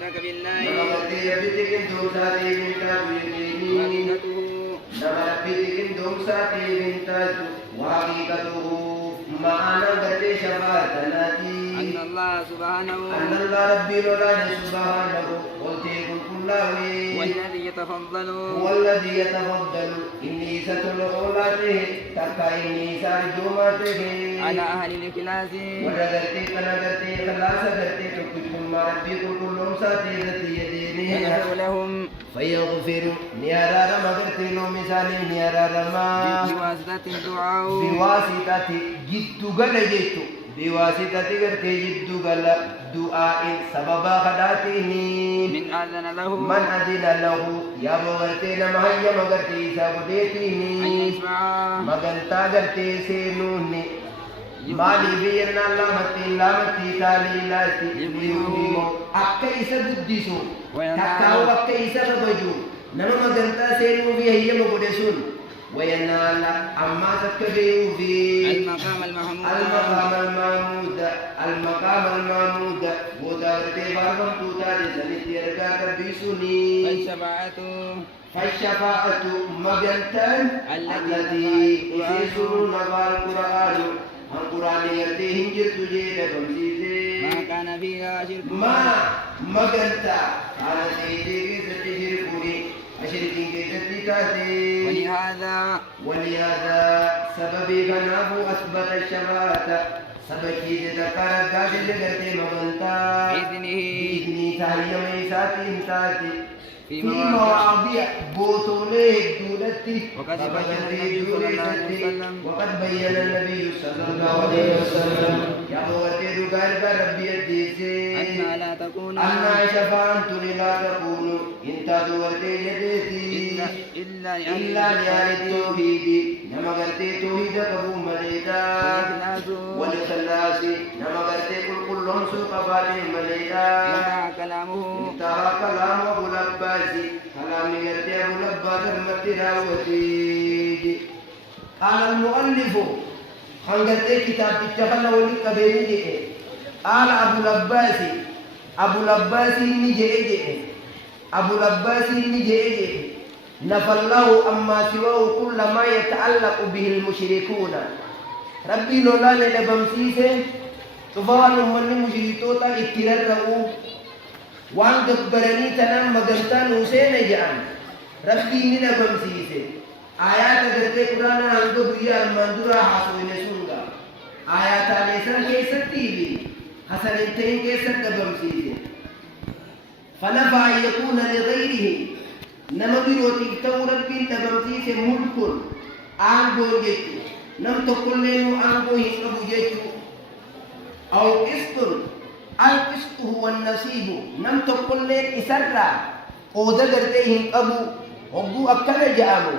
أشرك بالله وحقيقته معنى قد شفاعتناتي أن الله سبحانه أن الله ربي لولا سبحانه قلت كل والذي يتفضل هو الذي يتفضل إني ستلقولاته تكا إني سارجوماته على أهل الإخلاص ودغتي كنغتي خلاص غتي تكتم ربي كلهم ساتي ذاتي يديني يغفر لهم فيغفر نيارا مغرتي لو مثالي نيارا ما بواسطة الدعاء بواسطة جدو غل جيتو بواسطة غرتي جدو غل دعاء سببا خداتيني من أذن له يا بغرتي لما هيا مغرتي سابديتيني أن يسمع مغرتا غرتي سينوني مالي بيرنا لامتي تالي لاتي يبيو أكيس بديسو تكاو أكيس ربجو نما مغرتا سينو في هي مغدسون وينال أما تكبيو في المقام المحمود ودارتي بارم توتا لسنتي ركا كبيسوني فالشفاعة مغنتان التي يسيسون نبال القرآن يرتي هنجر تجيد فمسيسي ما كان فيها شرك ما مغنتا على سيدي ستشركوني أشركين كي تاتي ولهذا سببي كنافو أثبت الشفاعة سبكي ذكر الداخل لغتي مغنتا بإذنه تهيّ ميساتي انتاتي في مواضيع بوتوليه دولتي وقد بين النبي صلى الله عليه وسلم يا بوتي قال ربي الديسي أن شفاعة لا تكون انت دولتي يديتي إلا لأهل التوحيد نما قلتي توحيد كبو مليدا والإخلاص نما قلتي كلهم سوق فاتح مليدا انتهى كلام أبو لباسي كلام قلتي أبو لباس المتراوتي قال المؤلف خان قلتي كتاب تتخلى ولك بيني قال أبو لباس نجي نفى الله أما سواه كل ما يتعلق به المشركون ربي لولا لبمسيسه تفعل من مشركوتا اتررقوا وان قبرني تنام مغنطان حسين جان ربي لبمسيسه آيات قرتي قرآن هنگو بريا المندورة حاسوين سنگا آيات آليسان كيست تيبي حسن انتين كيست بمسيسه فنفى أن يكون لغيره نما بيروتي تو ربي تبمسيس ملك آنغو جيتو نم تقول لنو آنغو يسرب جيتو أو قسط القسط هو النصيب نم تقول لن إسرع قودة درتهم أبو أكل جامو